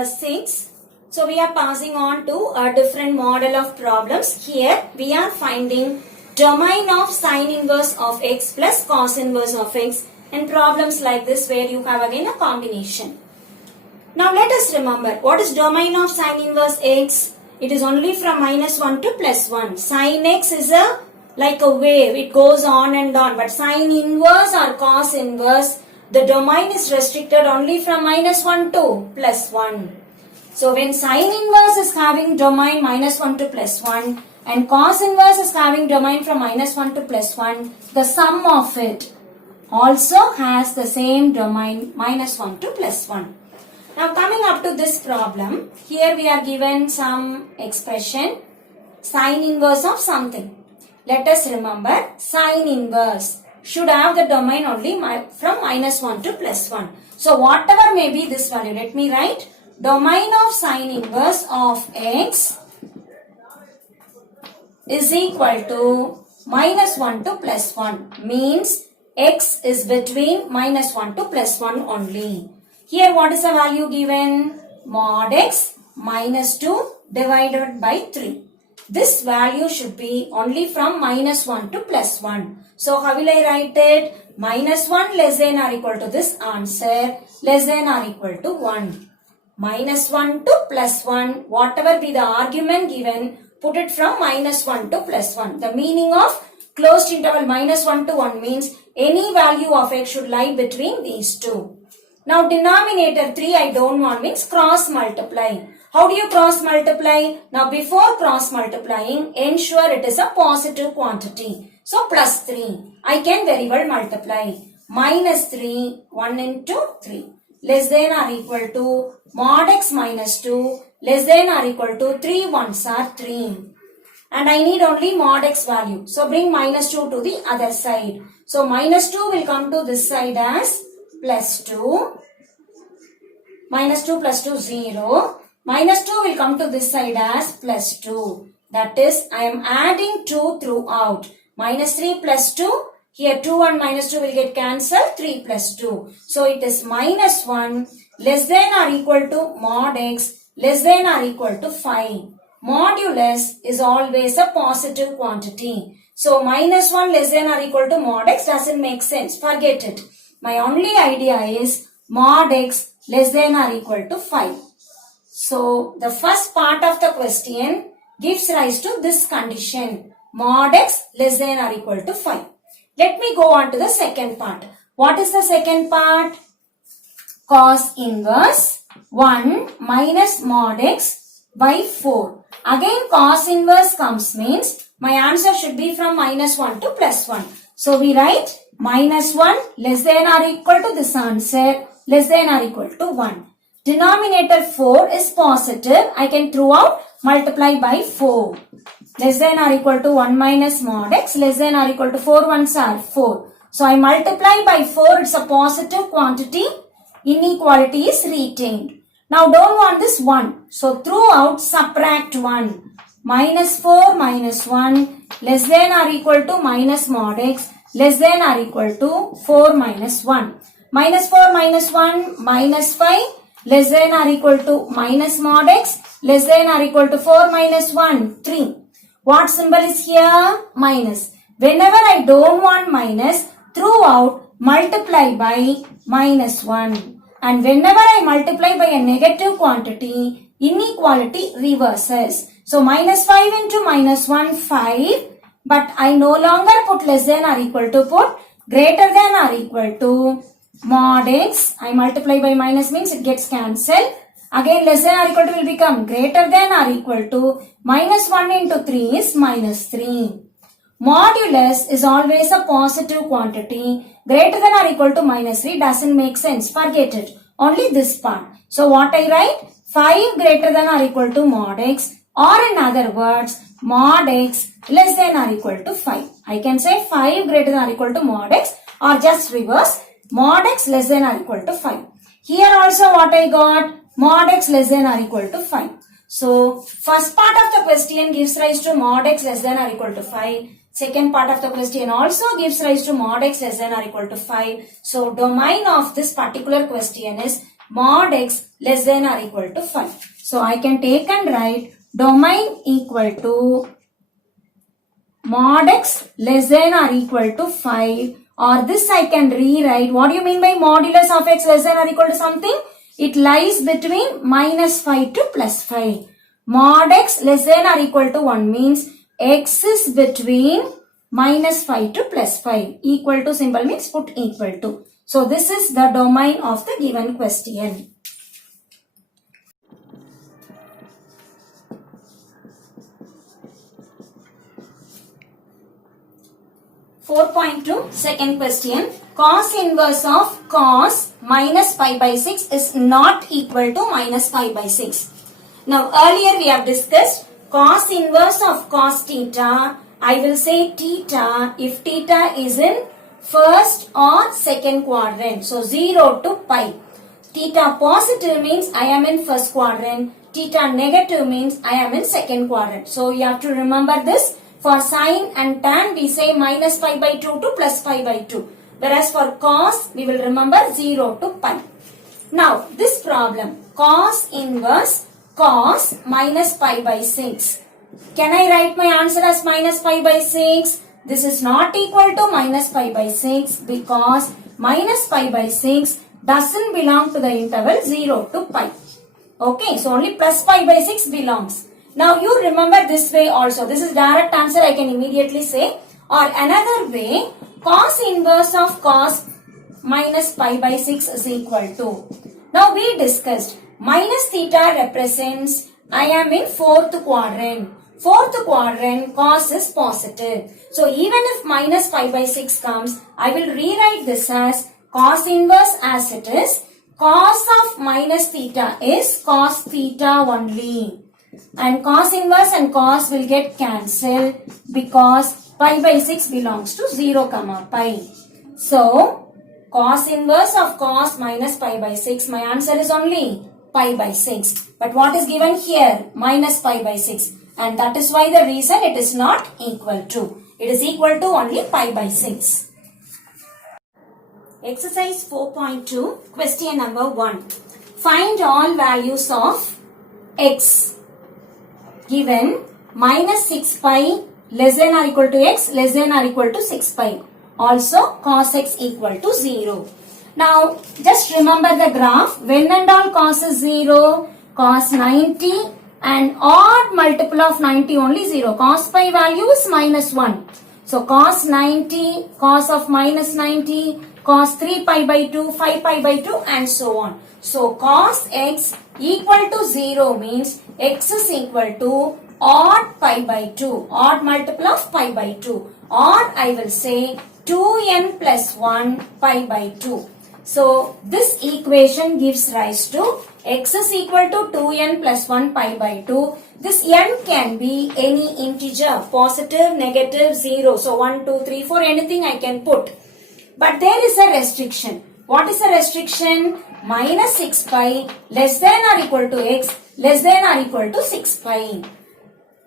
number 6. So we are passing on to a different model of problems. Here we are finding domain of sine inverse of x plus cos inverse of x, and problems like this where you have again a combination. Now let us remember, what is domain of sine inverse x? It is only from -1 to +1. Sine x is like a wave, it goes on and on, but sine inverse or cos inverse, the domain is restricted only from -1 to +1. So when sine inverse is having domain -1 to +1 and cos inverse is having domain from -1 to +1, the sum of it also has the same domain -1 to +1. Now coming up to this problem, here we are given some expression, sine inverse of something. Let us remember, sine inverse should have the domain only from -1 to +1. So whatever may be this value, let me write domain of sine inverse of x is equal to -1 to +1, means x is between -1 to +1 only. Here what is the value given? Mod x -2 divided by 3. This value should be only from -1 to +1. So how will I write it? -1 less than or equal to this answer, less than or equal to 1. -1 to +1, whatever be the argument given, put it from -1 to +1. The meaning of closed interval -1 to 1 means any value of x should lie between these two. Now denominator 3 I don't want, means cross multiply. How do you cross multiply? Now before cross multiplying, ensure it is a positive quantity. So plus 3. I can very well multiply. -3, 1 into 3. Less than or equal to mod x -2, less than or equal to 3 ones are 3. And I need only mod x value. So bring -2 to the other side. So -2 will come to this side as +2. -2 plus 2, 0. -2 will come to this side as +2. That is, I am adding 2 throughout. -3 plus 2. Here 2 and -2 will get cancelled. 3 plus 2. So it is -1 less than or equal to mod x less than or equal to 5. Modulus is always a positive quantity. So -1 less than or equal to mod x doesn't make sense. Forget it. My only idea is mod x less than or equal to 5. So the first part of the question gives rise to this condition, mod x less than or equal to 5. Let me go on to the second part. What is the second part? Cos inverse 1 minus mod x by 4. Again cos inverse comes means my answer should be from -1 to +1. So we write -1 less than or equal to this answer, less than or equal to 1. Denominator 4 is positive. I can throughout multiply by 4. Less than or equal to 1 minus mod x, less than or equal to 4 ones are 4. So I multiply by 4, it's a positive quantity. Inequality is retained. Now don't want this 1. So throughout subtract 1. -4 minus 1 less than or equal to minus mod x less than or equal to 4 minus 1. -4 minus 1 -5 less than or equal to minus mod x less than or equal to 4 minus 1, 3. What symbol is here? Minus. Whenever I don't want minus, throughout multiply by -1. And whenever I multiply by a negative quantity, inequality reverses. So -5 into -1, 5. But I no longer put less than or equal to, put greater than or equal to mod x. I multiply by minus means it gets cancelled. Again less than or equal to will become greater than or equal to -1 into 3 is -3. Modulus is always a positive quantity. Greater than or equal to -3 doesn't make sense. Forget it. Only this part. So what I write? 5 greater than or equal to mod x, or in other words mod x less than or equal to 5. I can say 5 greater than or equal to mod x, or just reverse mod x less than or equal to 5. Here also what I got? Mod x less than or equal to 5. So first part of the question gives rise to mod x less than or equal to 5. Second part of the question also gives rise to mod x less than or equal to 5. So domain of this particular question is mod x less than or equal to 5. So I can take and write domain equal to mod x less than or equal to 5, or this I can rewrite. What do you mean by modulus of x less than or equal to something? It lies between minus 5 to plus 5. Mod x less than or equal to 1 means x is between minus 5 to plus 5. Equal to symbol means put equal to. So this is the domain of the given question. (4.2) Second question. Cos inverse of cos minus pi by 6 is not equal to minus pi by 6. Now earlier we have discussed cos inverse of cos theta. I will say theta if theta is in first or second quadrant. So 0 to pi. Theta positive means I am in first quadrant. Theta negative means I am in second quadrant. So you have to remember this. For sine and tan we say minus pi by 2 to plus pi by 2. Whereas for cos we will remember 0 to pi. Now this problem, cos inverse cos minus pi by 6. Can I write my answer as minus pi by 6? This is not equal to minus pi by 6 because minus pi by 6 doesn't belong to the interval 0 to pi. Okay, so only plus pi by 6 belongs. Now you remember this way also. This is direct answer I can immediately say. Or another way, cos inverse of cos minus pi by 6 is equal to. Now we discussed minus theta represents I am in fourth quadrant. Fourth quadrant cos is positive. So even if minus pi by 6 comes, I will rewrite this as cos inverse as it is. Cos of minus theta is cos theta only. And cos inverse and cos will get cancelled because pi by 6 belongs to 0 comma pi. So cos inverse of cos minus pi by 6, my answer is only pi by 6. But what is given here? Minus pi by 6. And that is why the reason it is not equal to. It is equal to only pi by 6. Exercise 4.2, question number 1. Find all values of x. Given minus 6 pi less than or equal to x less than or equal to 6 pi. Also cos x equal to 0. Now just remember the graph. When and all cos is 0, cos 90 and odd multiple of 90 only 0. Cos pi value is minus 1. So cos 90, cos of minus 90, cos 3 pi by 2, 5 pi by 2 and so on. So cos x equal to 0 means x is equal to odd pi by 2, odd multiple of pi by 2, or I will say 2n plus 1 pi by 2. So this equation gives rise to x is equal to 2n plus 1 pi by 2. This n can be any integer, positive, negative, 0. So 1, 2, 3, 4, anything I can put. But there is a restriction. What is the restriction? Minus 6 pi less than or equal to x less than or equal to 6 pi.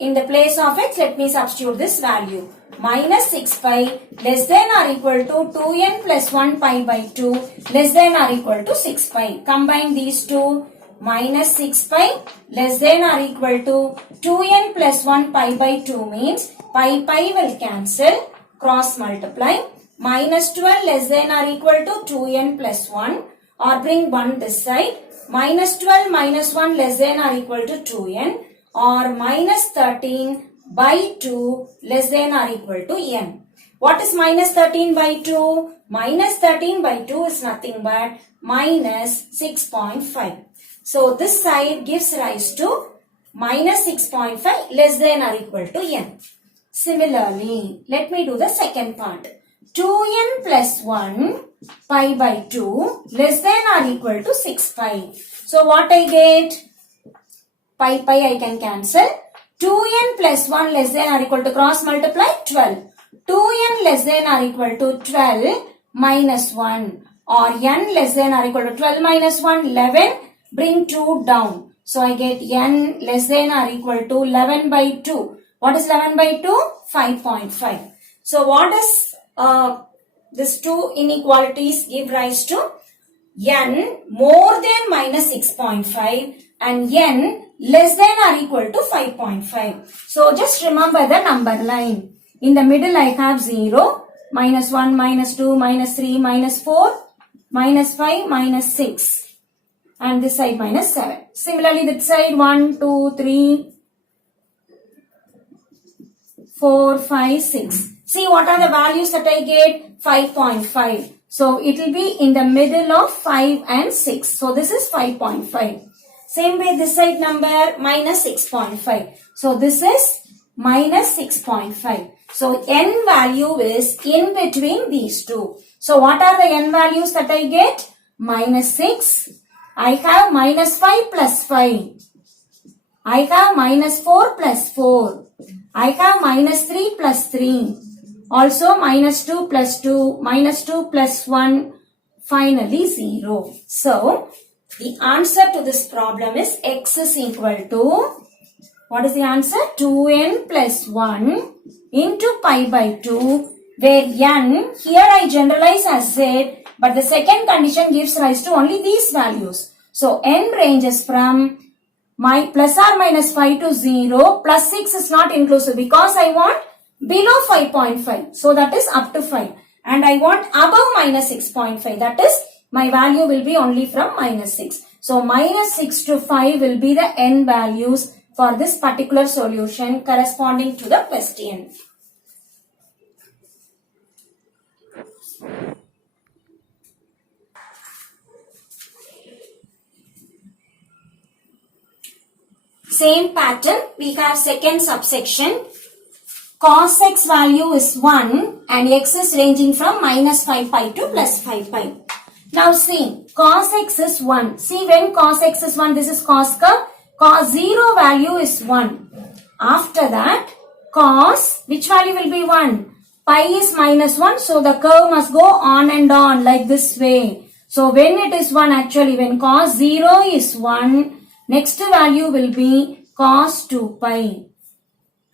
In the place of x, let me substitute this value. Minus 6 pi less than or equal to 2n plus 1 pi by 2 less than or equal to 6 pi. Combine these two. Minus 6 pi less than or equal to 2n plus 1 pi by 2 means pi will cancel, cross multiply. Minus 12 less than or equal to 2n plus 1, or bring 1 this side. Minus 12 minus 1 less than or equal to 2n, or minus 13 by 2 less than or equal to n. What is minus 13 by 2? Minus 13 by 2 is nothing but minus 6.5. So this side gives rise to minus 6.5 less than or equal to n. Similarly, let me do the second part. 2n plus 1 pi by 2 less than or equal to 6 pi. So what I get? Pi I can cancel. 2n plus 1 less than or equal to cross multiply 12. 2n less than or equal to 12 minus 1, or n less than or equal to 12 minus 1, 11. Bring 2 down. So I get n less than or equal to 11 by 2. What is 11 by 2? 5.5. So what does this two inequalities give rise to? n more than minus 6.5 and n less than or equal to 5.5. So just remember the number line. In the middle I have 0, minus 1, minus 2, minus 3, minus 4, minus 5, minus 6. And this side minus 7. Similarly this side 1, 2, 3, 4, 5, 6. See what are the values that I get? 5.5. So it will be in the middle of 5 and 6. So this is 5.5. Same way this side number minus 6.5. So this is minus 6.5. So n value is in between these two. So what are the n values that I get? Minus 6. I have minus 5 plus 5. I have minus 4 plus 4. I have minus 3 plus 3. Also minus 2 plus 2, minus 2 plus 1, finally 0. So, the answer to this problem is x is equal to, what is the answer? 2n plus 1 into pi by 2, where n, here I generalize as z, but the second condition gives rise to only these values. So, n ranges from plus or minus 5 to 0, plus 6 is not inclusive because I want below 5.5. So that is up to 5. And I want above minus 6.5. That is, my value will be only from minus 6. So minus 6 to 5 will be the n values for this particular solution corresponding to the question. Same pattern, we have second subsection. Cos x value is 1 and x is ranging from minus 5 pi to plus 5 pi. Now see, cos x is 1. See, when cos x is 1, this is cos curve. Cos 0 value is 1. After that, cos, which value will be 1? Pi is minus 1, so the curve must go on and on like this way. So when it is 1, actually when cos 0 is 1, next value will be cos 2 pi.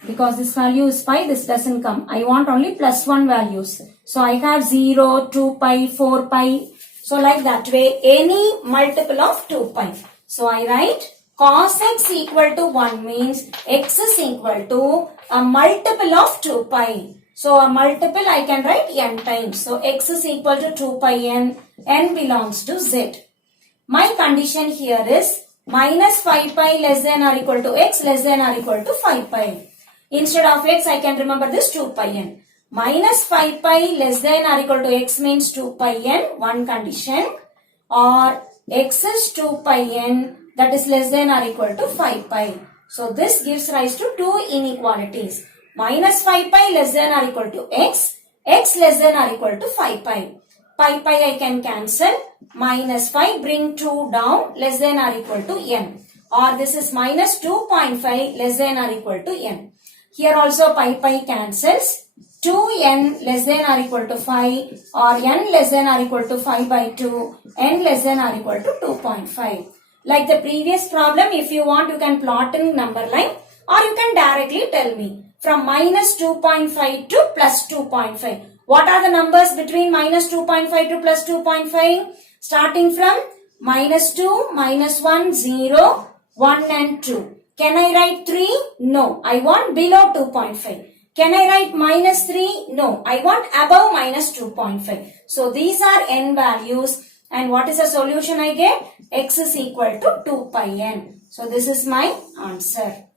Because this value is pi, this doesn't come. I want only plus 1 values. So I have 0, 2 pi, 4 pi. So like that way, any multiple of 2 pi. So I write cos x equal to 1 means x is equal to a multiple of 2 pi. So a multiple I can write n times. So x is equal to 2 pi n. N belongs to z. My condition here is minus 5 pi less than or equal to x less than or equal to 5 pi. Instead of x, I can remember this 2 pi n. Minus 5 pi less than or equal to x means 2 pi n, one condition. Or x is 2 pi n, that is less than or equal to 5 pi. So this gives rise to two inequalities. Minus 5 pi less than or equal to x, x less than or equal to 5 pi. Pi I can cancel. Minus 5 bring 2 down less than or equal to n. Or this is minus 2.5 less than or equal to n. Here also pi cancels. 2n less than or equal to 5 or n less than or equal to 5 by 2, n less than or equal to 2.5. Like the previous problem, if you want you can plot in number line or you can directly tell me from minus 2.5 to plus 2.5. What are the numbers between minus 2.5 to plus 2.5? Starting from minus 2, minus 1, 0, 1 and 2. Can I write 3? No, I want below 2.5. Can I write minus 3? No, I want above minus 2.5. So these are n values and what is the solution I get? X is equal to 2 pi n. So this is my answer.